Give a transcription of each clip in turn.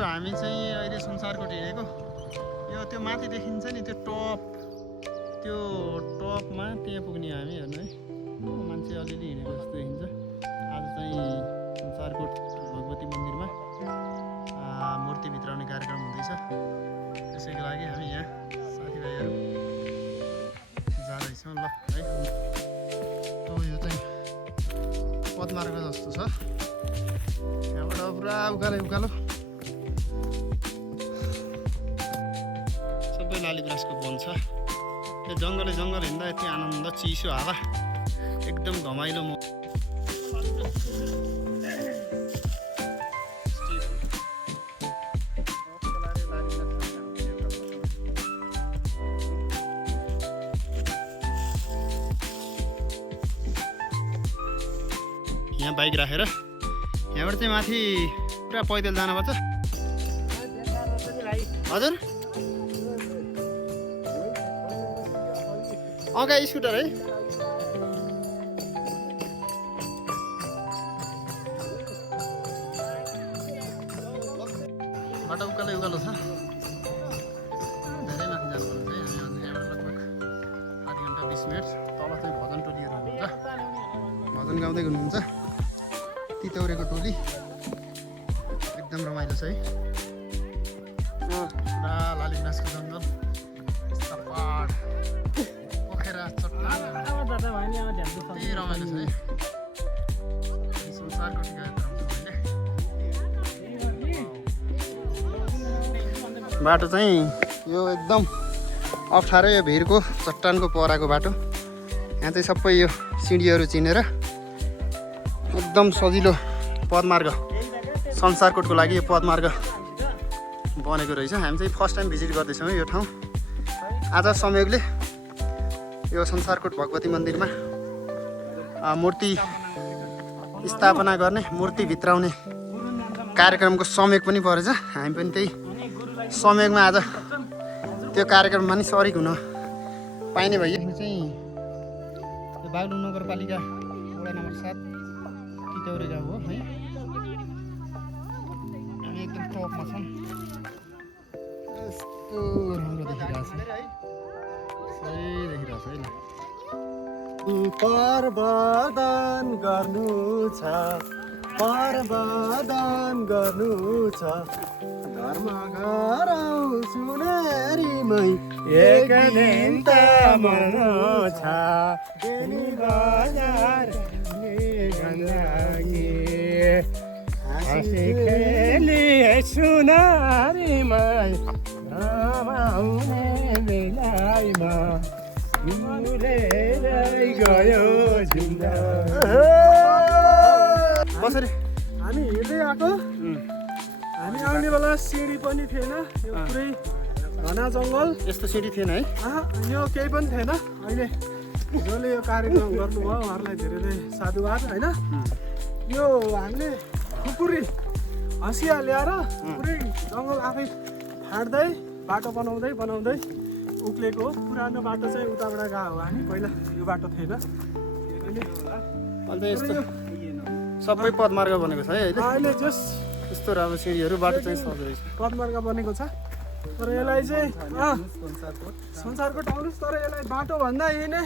साथीहरु हामी चाहिँ अहिले संसारकोट हिँडेको यो त्यो माथि देखिन्छ नि त्यो टपमा त्यहाँ पुग्ने हामी हेर्नु है मान्छे अलिअलि हिँडेको जस्तो देखिन्छ आज चाहिँ संसारकोट भगवती मन्दिरमा मूर्ति भित्राउने कार्यक्रम हुँदैछ त्यसैको लागि हामी यहाँ साथीभाइहरु जाँदैछौँ ल है तो यो चाहिँ पदमार्ग जस्तो छ यहाँबाट पुरा उकालो सबै लाली गुराँसको वन छ यो जङ्गल हिँड्दा यति आनन्द चिसो हावा एकदम घमाइलो यहाँ बाइक राखेर यहाँबाट चाहिँ माथि पुरा पैदल जानुपर्छ हजुर अगा स्कुटर है बाटो उकालो छ धेरै माथि जानुपर्छ है हामी यहाँबाट लगभग आधी घन्टा 20 मिनट तल चाहिँ भजन टोलीहरू हुनुहुन्छ भजन गाउँदै हुनुहुन्छ तितौरेको टोली एकदम रमाइलो छ है पुरा लाली गुराँसको जङ्गल पहाड पोखरा चट्टान रमाइलो छ है संसारको टिका बाटो चाहिँ यो एकदम अप्ठ्यारो यो भिरको चट्टानको पराको बाटो यहाँ चाहिँ सबै यो सिँढीहरू चिनेर एकदम सजिलो पदमार्ग संसारकोटको लागि यो पदमार्ग बनेको रहेछ हामी चाहिँ फर्स्ट टाइम भिजिट गर्दैछौँ यो ठाउँ आज संयोगले यो संसारकोट भगवती मन्दिरमा मूर्ति स्थापना गर्ने मूर्ति भित्राउने कार्यक्रमको संयोग पनि परेछ हामी पनि त्यही संयोगमा आज त्यो कार्यक्रममा नि सरिक हुन पाइने भइयो चाहिँ यो बागलुङ नगरपालिका वडा नम्बर 7 तितौरे गाउँ हो है हामी एकदम टपमा छौँ यस्तो राम्रो देखिरहेको छ सही देखिरहेको छ है परवदन गर्नु छ धर्म गरौ सुनेरीमै एक निन्त मन छ बेनी बजार गण्डकी हाँसी खेली सुनारीमै रमाउने बेलामा मुरेरै गयो जिन्दगी कसरी हामी हिँड्दै आएको हामी आउने बेला सिँढी पनि थिएन यो पुरै घना जङ्गल यस्तो सिँढी थिएन है यो केही पनि थिएन अहिले जसले यो कार्यक्रम गर्नुभयो उहाँहरूलाई धेरै धेरै साधुवाद होइन यो हामीले खुकुरी हँसिया ल्याएर पुरै जङ्गल आफै फाड्दै बाटो बनाउँदै उक्लेको हो पुरानो बाटो चाहिँ उताबाट गएको हो हामी पहिला यो बाटो थिएन अन्त यस्तो सबै पदमार्ग बनेको छ है अहिले जस यस्तो राम्रो सिँढीहरू बाटो चाहिँ सजिलो रहेछ पदमार्ग बनेको छ तर यसलाई चाहिँ संसारकोट आउनुहोस् तर यसलाई बाटो भन्दा यही नै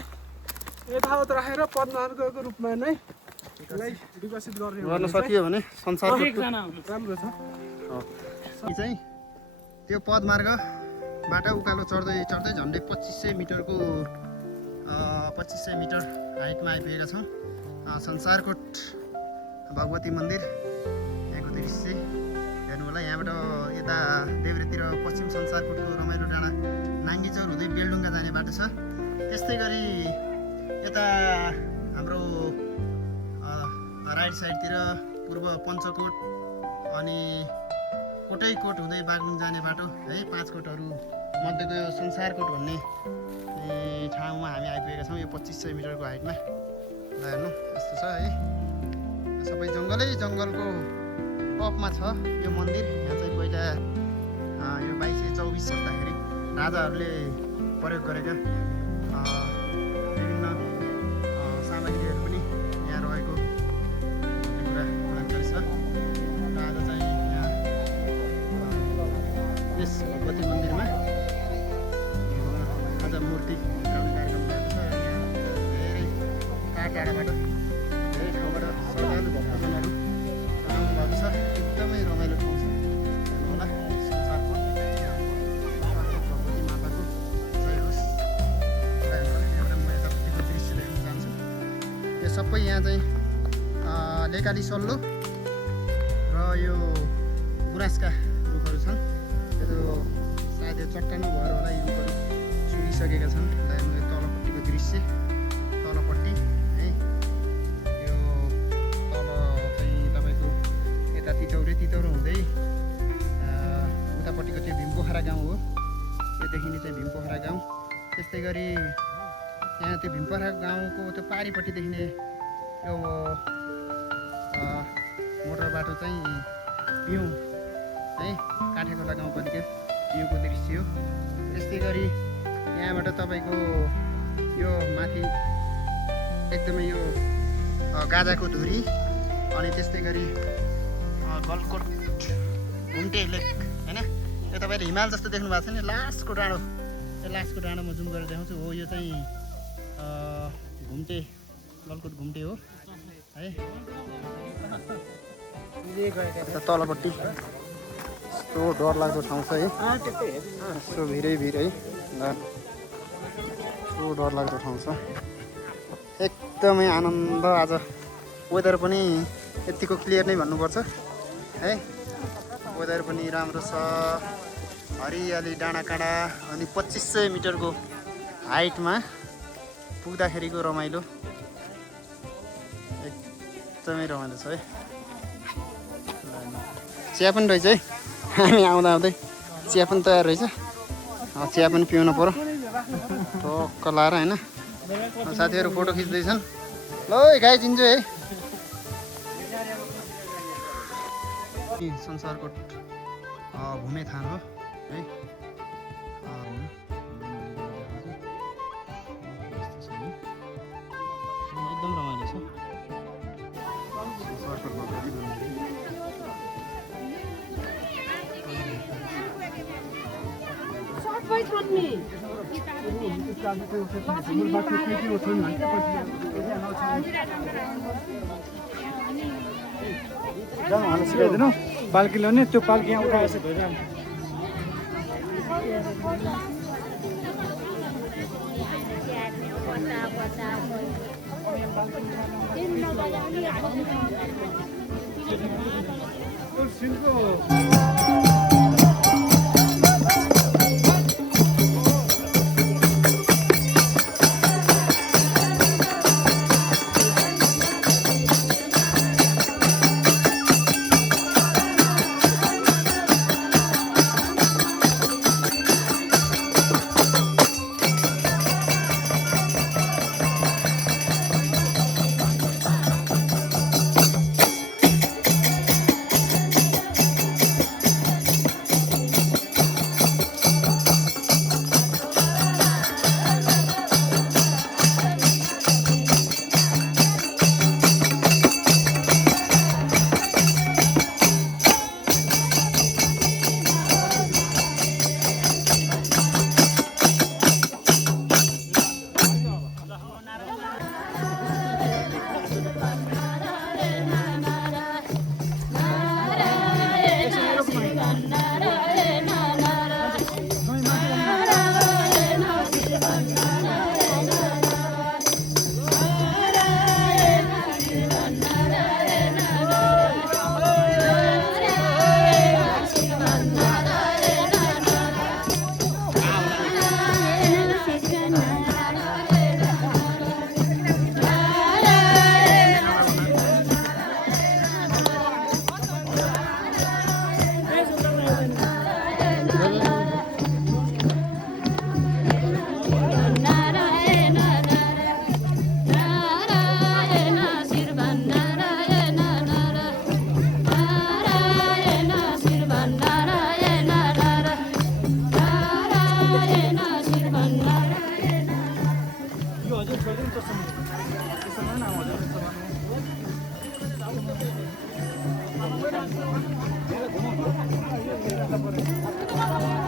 यथावत राखेर पदमार्गको रूपमा नै यसलाई विकसित गर्न सकियो भने संसारकोट राम्रो छ चाहिँ त्यो पदमार्गबाट उकालो चढ्दै झन्डै 2500 मिटर हाइटमा आइपुगेका छौँ संसारकोट भगवती मन्दिर यहाँको दृश्य हेर्नु होला यहाँबाट यता देब्रेतिर पश्चिम संसारकोटको रमाइलो डाँडा नाङ्गीचौर हुँदै बेलडुङ्गा जाने बाटो छ त्यस्तै गरी यता हाम्रो राइट साइडतिर पूर्व पञ्चकोट अनि कोटैकोट हुँदै बागलुङ जाने बाटो है 5 कोटहरू मध्येको यो संसारकोट भन्ने ठाउँमा हामी आइपुगेका छौँ यो 2500 मिटरको हाइटमा हेर्नु यस्तो छ है सबै जङ्गलको टपमा छ यो मन्दिर यहाँ चाहिँ पहिला यो 2224 भन्दाखेरि राजाहरूले प्रयोग गरेका विभिन्न सामग्रीहरू पनि यहाँ रहेको भन्ने कुरा जानकारी छ र आज चाहिँ यहाँ त्यस भगवती मन्दिरमा आज मूर्ति उठाउने कार्यक्रम भएको छ। यहाँ धेरै टाढाबाट धेरै ठाउँबाट श्रद्धालु भक्तजनहरू आउनु भएको छ। एकदमै रमाइलो ठाउँ छ। हेर्नु होला संसारको भगवती माताको जय होस्। एउटा म यतापट्टिको दृश्य देख्न चाहन्छु। यो सबै यहाँ चाहिँ लेकाली सल्लो र यो गुराँसका रुखहरू छन्। त्यो सायद यो चट्टानो भएर होला यी रुखहरू चुरिसकेका छन्। हेर्नु यो तलपट्टिको दृश्य, तलपट्टि है यो तल चाहिँ तपाईँको यता तितौरो हुँदै उतापट्टिको चाहिँ भीमपोखरा गाउँ हो। यो देखिने चाहिँ भीमपोखरा गाउँ। त्यस्तै गरी यहाँ त्यो भीमपोखरा गाउँको त्यो पारिपट्टि देखिने यो मोटर बाटो चाहिँ पिउँ है काठेकोला गाउँपालिका पिउँको दृश्य हो। त्यस्तै गरी यहाँबाट तपाईँको यो माथि एकदमै यो गाजाको धुरी अनि त्यस्तै गरी गलकोट घुम्टे लेक होइन। यो तपाईँले हिमाल जस्तो देख्नु भएको छ नि लास्टको डाँडो, त्यो लास्टको डाँडो म जुम गरेर देखाउँछु। हो यो चाहिँ घुम्टे गलकोट घुम्टे हो है। तलपट्टि यस्तो डरलाग्दो ठाउँ छ है। यस्तो भिरै यस्तो डरलाग्दो ठाउँ छ। एकदमै आनन्द। आज वेदर पनि यतिको क्लियर नै भन्नुपर्छ है। वेदर पनि राम्रो छ, हरियाली डाँडाकाँडा अनि 2500 मिटरको हाइटमा पुग्दाखेरिको रमाइलो एकदमै रमाइलो छ है। चिया पनि रहेछ है। हामी आउँदा आउँदै चिया पनि तयार रहेछ। चिया पनि पिउनु पऱ्यो टक्क लाएर होइन। साथीहरू फोटो खिच्दैछन्। ल गाई चिन्छु है। संसारको भूमिथान हो है। एकदम रमाइलो छ। जानु सिकाइदिनु पाल्की ल्याउने, त्यो पाल्की यहाँ उठाएछ धोइजानु। Gracias.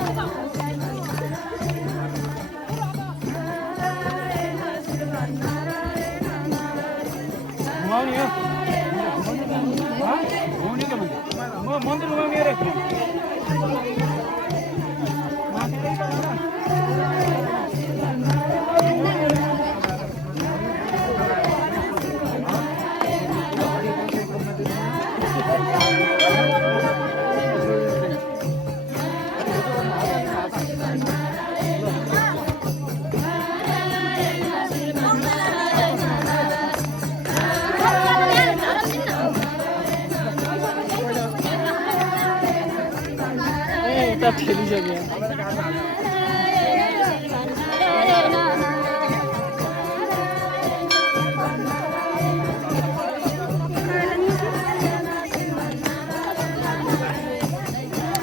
उता ठेलिसक्यो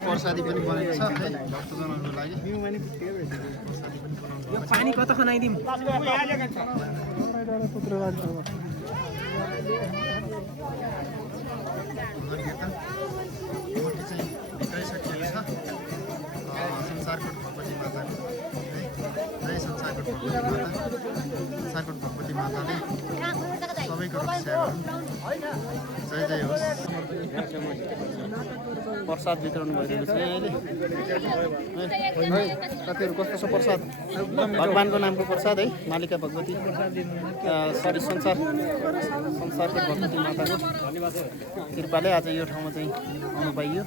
प्रसादी पनि बनेको छ है भक्तजनहरूको लागि पानी कता खनाइदिउँ मूर्ति चाहिँ भित्रै सकिएको छ संसारकोट भगवती माताको है जय संसारकोट भगवती माता संसारकोट भगवती माताले सबैको रक्षा गरून् जय जय होस् प्रसाद वितरण भइरहेको छ अहिले साथीहरू कस्तो छ प्रसाद भगवानको नामको प्रसाद है मालिका भगवती सरी संसारको भगवती माताको कृपाले आज यो ठाउँमा चाहिँ आउनु पाइयो